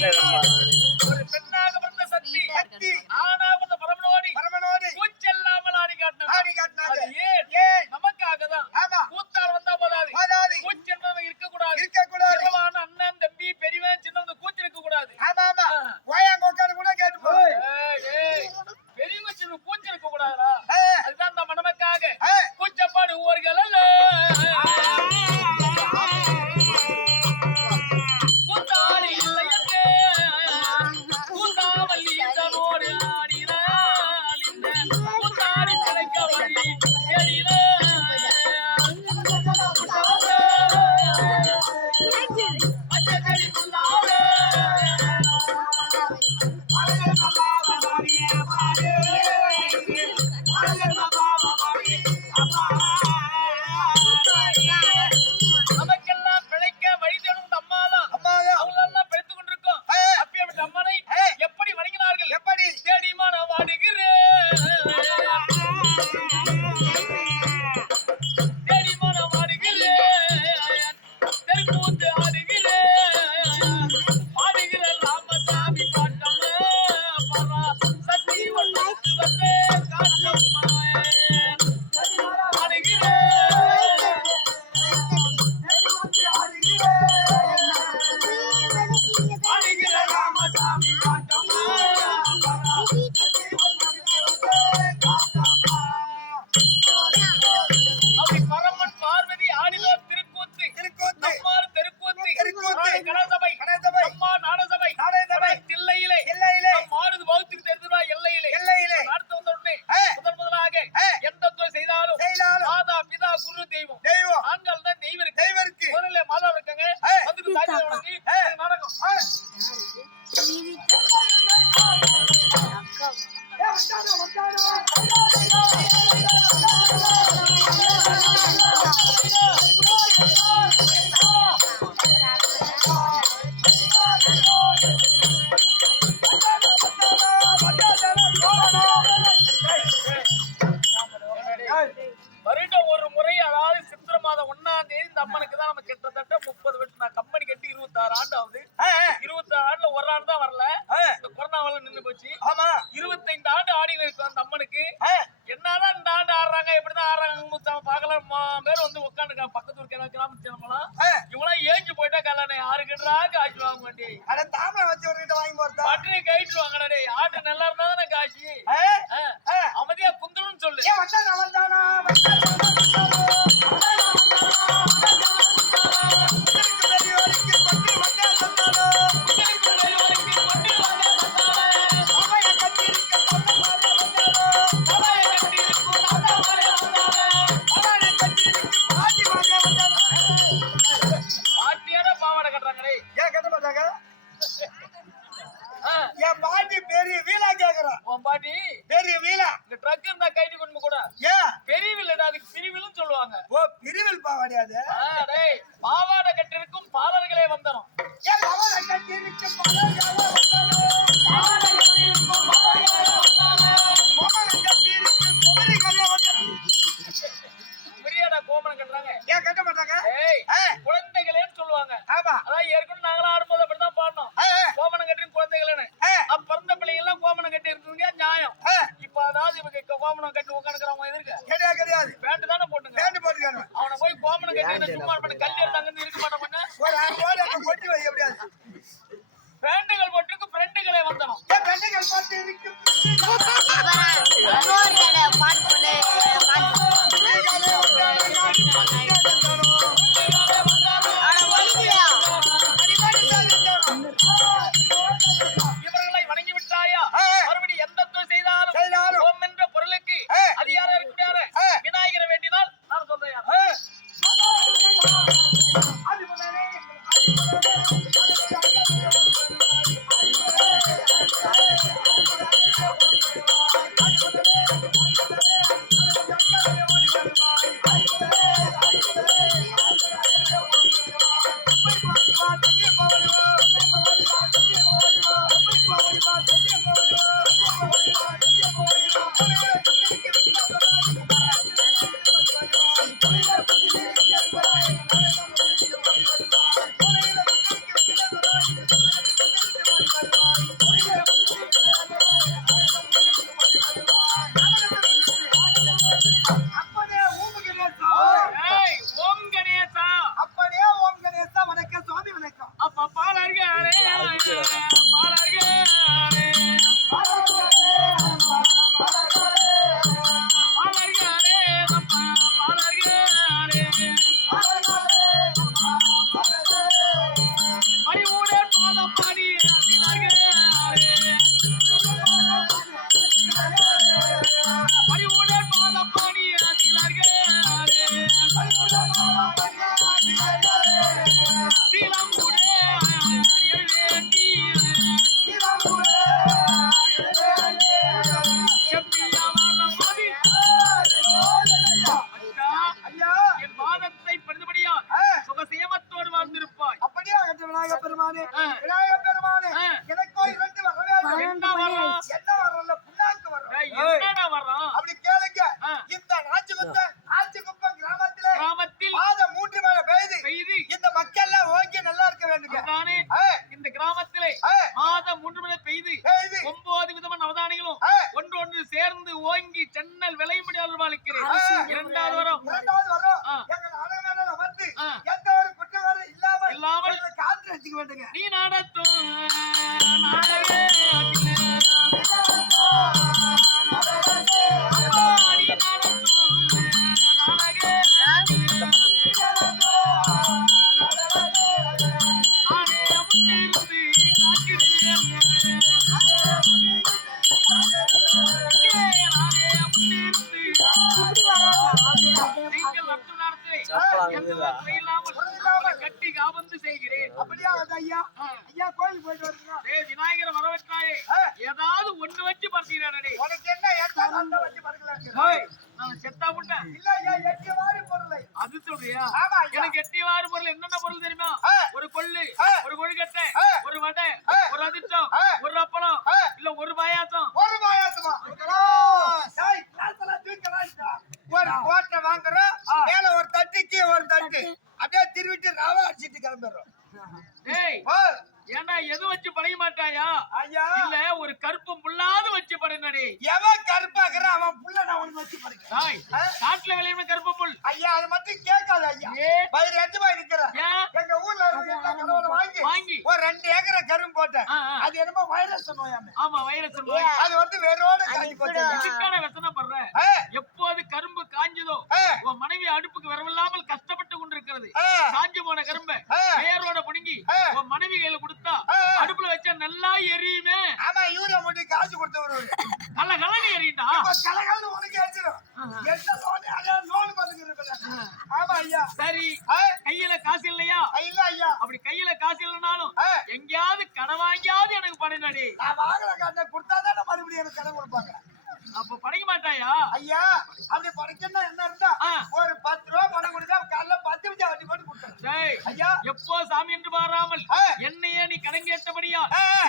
ஒரு பெண்ணாக பிறந்த சக்தி ஆணாக பிறந்த பரமனோடி கூச்செல்லாமல் ஆடி காட்டினாங்க. ஏன் நமக்காக தான். கூத்தால் வந்தா போதாது, கூச்சு என்பது இருக்கக்கூடாது. இரவான அண்ணன் தம்பி பெரியவன் சின்னவன் கூச்சு இருக்க கூடாது. பெரியவங்க சின்ன கூச்சு இருக்க கூடாதா? அதுதான் நம்ம நமக்காக கூச்சப்பாடுவோர்கள் அல்ல. கூத்தாடி இல்லை என்று கூத்தாமல் ஈசனோடு ஆடினாள். இந்த கூத்தாடி கிடைக்க வழி தெரிகிறாள். நமக்கெல்லாம் பிழைக்க வழி தேடும் இந்த அம்மாதான். அவங்களெல்லாம் பிழைத்துக் கொண்டிருக்கோம். அப்படி அம்மனை எப்படி வணங்கினார்கள்? எப்படி தேடிமா நான் வாடுகிறேன், தேடிமா நான் வாடுகிறேன், தெருக்கூத்து ஆடுகிறேன், ஆடுகிறேன் ராமசாமி பாட்டம்மா பரா சக்தி ஒன்று வந்து காட்டம்மா ஆடுகிறேன். அப்படி பரமன் பார்வதி ஆடினோர் திருக்கூத்து, நம்மாறு தெருக்கூத்து, கனசபை, அம்மா நாடசபை, தில்லையிலே நம் ஆடுது பௌத்துக்கு தெரிஞ்சுவா எல்லையிலே நடத்து வந்த உடனே முதலாக எந்த தொழில் செய்தாலும் மாதா பிதா குரு தெய்வம் ஆண்கள் தான் தெய்வம் இருக்கு. முதல்ல மாதா இருக்காங்க, வந்துட்டு தாய் வணங்கி நாடகம். வருடம் ஒரு முறை, அதாவது சித்திரை மாதம் 1ஆம் தேதி இந்த அம்மனுக்கு தான் நம்ம கிட்டத்தட்ட 30 வருஷம். நான் கம்பெனி கட்டி 26 ஆண்டு ஆகுது. 26 ஆண்டுல ஒரு ஆண்டு தான் வரல, இந்த கொரோனாவால நின்று போச்சு. 25 ஆண்டு ஆடினு இருக்கு அந்த அம்மனுக்கு. என்னதான் இந்த ஆண்டு ஆடுறாங்க, எப்படிதான் ஆடுறாங்க பாக்கலாம். பேர் வந்து உட்காந்துருக்காங்க பக்கத்து ஊருக்கு கிராமத்து நம்மளாம். இவங்களாம் ஏஞ்சு போயிட்டா கல்யாணம் 6 கிட்டா காய்ச்சி வாங்க மாட்டே பட்டினி கைட்டு வாங்கடே. ஆட்டு நல்லா இருந்தா தானே காய்ச்சி. அமைதியா குந்தணும்னு சொல்லு. பாட்டியான பாவாடை கட்டுறாங்கடே. ஏன் கட்ட மாட்டாங்க? என் பாட்டி பெரிய வீலா கேக்குறான். உன் பாட்டி பெரிய வீலா. இந்த ட்ரக் இருந்தா கைட்டு கொண்டு கூட. ஏன் பெரிய வீல்? அதுக்கு பிரிவில்னு சொல்லுவாங்க. ஓ, பிரிவில் பாவாடையாது. டேய், பாவாடை கட்டிருக்கும் பாலர்களே வந்தனும். ஏன் பாவாடை கட்டிருக்கும் பாலர்களே வந்தனும். பாவாடை கட்டிருக்கும் பாலர்களே வந்தனும். பாவாடை கட்டிருக்கும் கோமரிகளே வந்தனும். புரியாதா? கோமரம் கட்டுறாங்க. ஏன் கட்ட மாட்டாங்க? ஏய், குழந்தைகளேன்னு சொல்லுவாங்க. ஆமா, அதான் ஏற்கனவே நாங்களாம் ஆடும்போது அப்படிதான் பாடணும். கோமரம் கட்டிருக்கும் குழந்தைகளேன்னு. அப்ப பிறந்த பிள்ளைங்க எல்லாம் கோமரம் கட்டி இருக்குங்க நியாயம். இப்ப அதாவது இவங்க கோமரம் கட்டி உட்காந்துக்கிறவங்க எதிர்க்க கிடையாது. பேண்ட் தானே போட்டுங்க. அவனை போய் கோமரம் கட்டி சும்மா கல்வி எடுத்தாங்கன்னு இருக்க மாட்டோம். பேண்டுகள் போட்டுருக்கு ஃப்ரெண்டுகளே வந்தனும். பேண்டுகள் போட்டு இருக்கு. இவர்களை வணங்கி விட்டாயா? மறுபடியும் எந்த தொழில் செய்தாலும் ஓம் என்ற பொருளுக்கு அதிகாரம் இருக்கிறாரு. விநாயகரை வேண்டினால் நான் சொல்றேன். மாதம் 3 மழை பெய்து 9 விதமான நவதானியங்களும் ஒன்று சேர்ந்து ஓங்கி சென்னல் விளையும்படி அருள்வாளிக்கிறேன். இரண்டாவது வரம் இல்லாமல் நீ நடத்தும் கட்டி காபந்து செய்கிறேன். அப்படியா ஐயா? ஐயா கோயில் போயிட்டு வரீங்க? விநாயகரை வரவற்றாயே ஏதாவது ஒண்ணு வச்சு படுத்துக்கிறானே. உனக்கு என்ன ஏற்பாடு அந்த வச்சு படுக்கலாம்? நான் செத்தா முட்டேன். இல்ல ஐயா, 8 வாரி பொருளை. அது சொல்றியா? ஆமா ஐயா. எனக்கு 8 வாரி பொருள் என்னென்ன பொருள் தெரியுமா? ஒரு கொள்ளு, ஒரு கொழுக்கட்டை, ஒரு வடை, ஒரு அதிர்ஷ்டம், ஒரு அப்பளம், இல்ல ஒரு பாயாசம். ஒரு பாயாசமா? டேய் கிளாஸ்ல தூக்கறாடா. ஒரு கோட்டை வாங்குறோம், மேல ஒரு தட்டுக்கு ஒரு தட்டு. அப்படியே திருவிட்டு ராவா அடிச்சிட்டு கிளம்பிறோம். டேய் ஏண்டா எது வச்சு படைய மாட்டாயா? ஐயா இல்ல ஒரு கருப்பு முள்ளாது வச்சு படுனடி. எவன் கருப்பாக்குற அவன் புள்ள நான் உனக்கு வச்சு படுறேன். காட்டுல விளையுற கருப்பு புல். ஐயா அது மட்டும் கேட்காத ஐயா. வயிறு எதுவா இருக்கிற எங்க ஊர்ல வாங்கி ஒரு 2 ஏக்கரை கரும்பு போட்டேன். அது என்னமோ வைரஸ் நோயாமே. ஆமா வைரஸ் நோய். அது வந்து வேரோட காஞ்சி போச்சு. இதுக்கான வசனம் பண்றேன். எப்போது கரும்பு காஞ்சதோ உன் மனைவி அடுப்புக்கு வரவில்லாமல் கஷ்டப்பட்டு கொண்டிருக்கிறது. காஞ்சு போன கரும்பை வேரோட புடுங்கி உன் மனைவி கையில கொடுத்தா அடுப்புல வச்சா நல்லா எரியுமே. ஆமா யூரியா மூட்டை காசு கொடுத்தவரு கல கலன்னு எரியும்டா. கலகலன்னு உனக்கு எரிச்சிடும். என்ன சோனி அட லோன் பண்ணுகிறீங்க. ஆமா ஐயா. சரி கையில காசு இல்லையா? இல்ல ஐயா. அப்படி கையில காசு இல்லனாலும் எங்கயாவது கடன் வாங்கியாவது எனக்கு படைனடி. நான் வாங்குற கடனை கொடுத்தாதான் மறுபடியும் எனக்கு கடன் கொடுப்பாங்க. அப்ப படைக்க மாட்டாயா? ஐயா அப்படி படைக்கணும் என்ன இருந்தா ஒரு 10 ரூபாய் பணம் கொடுத்தா காலைல 10 நிமிஷம் வட்டி போட்டு கொடுத்தேன். ஐயா எப்போ சாமி என்று மாறாமல் என்னையே நீ கடன் கேட்டபடியா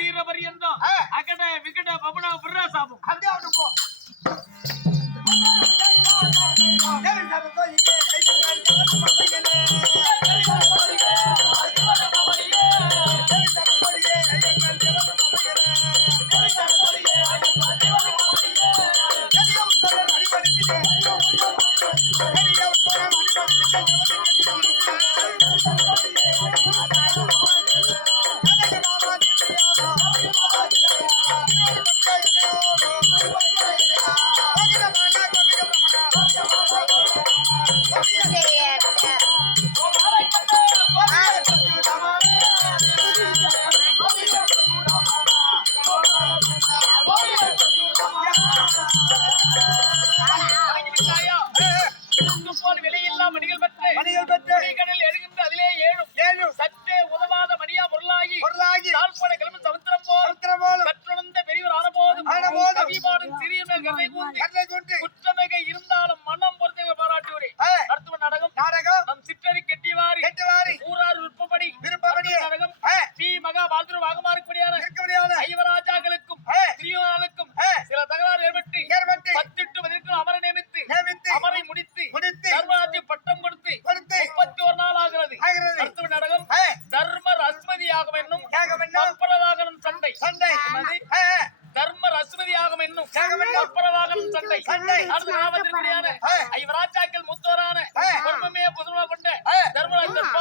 தீரபரி இருந்தோம் அகட விகட பபனா புர்ரா சாபம் அப்படியே அவனு போ. மணிகள் பெற்று கடல் எழுகின்ற அதிலே ஏழும் சற்றே உதவாத மணியா பொருளாகி தாழ்பட கிளம்பும் சமுத்திரம் போல் கற்றுணர்ந்த பெரியவர் ஆனபோதும் கவிபாடும் சிறியவர் கருணை கூந்தி குற்றமிகை இருந்தாலும் மனம் பொறுத்தவரை பாராட்டுவரே. அடுத்த நாடகம் நம் சிற்றறி கெட்டிவாரி ஊரார் விருப்பப்படி நாடகம் ஸ்ரீ மகா பால்துரு வாகமாறுக்குடியான ஐவராஜாக்களுக்கும் திரியோனாளுக்கும் சில தகராறு ஏற்பட்டு 18 அமரை நியமித்து அமரை முடித்து தர்மராஜ்ய பட்டம் கொடுத்து 31 நாள் ஆகிறது. அடுத்த நாடகம் தர்மர் அஸ்மதி யாகம் என்னும் கற்பரவாகனம் சண்டை. தர்மர் அஸ்மதி யாகம் என்னும் கற்பரவாகனம் சண்டை. அடுத்த நாமத்திற்குடியான ஐவராஜாக்கள் முத்தோரான பொறுமையே புதுமா கொண்ட தர்மராஜர்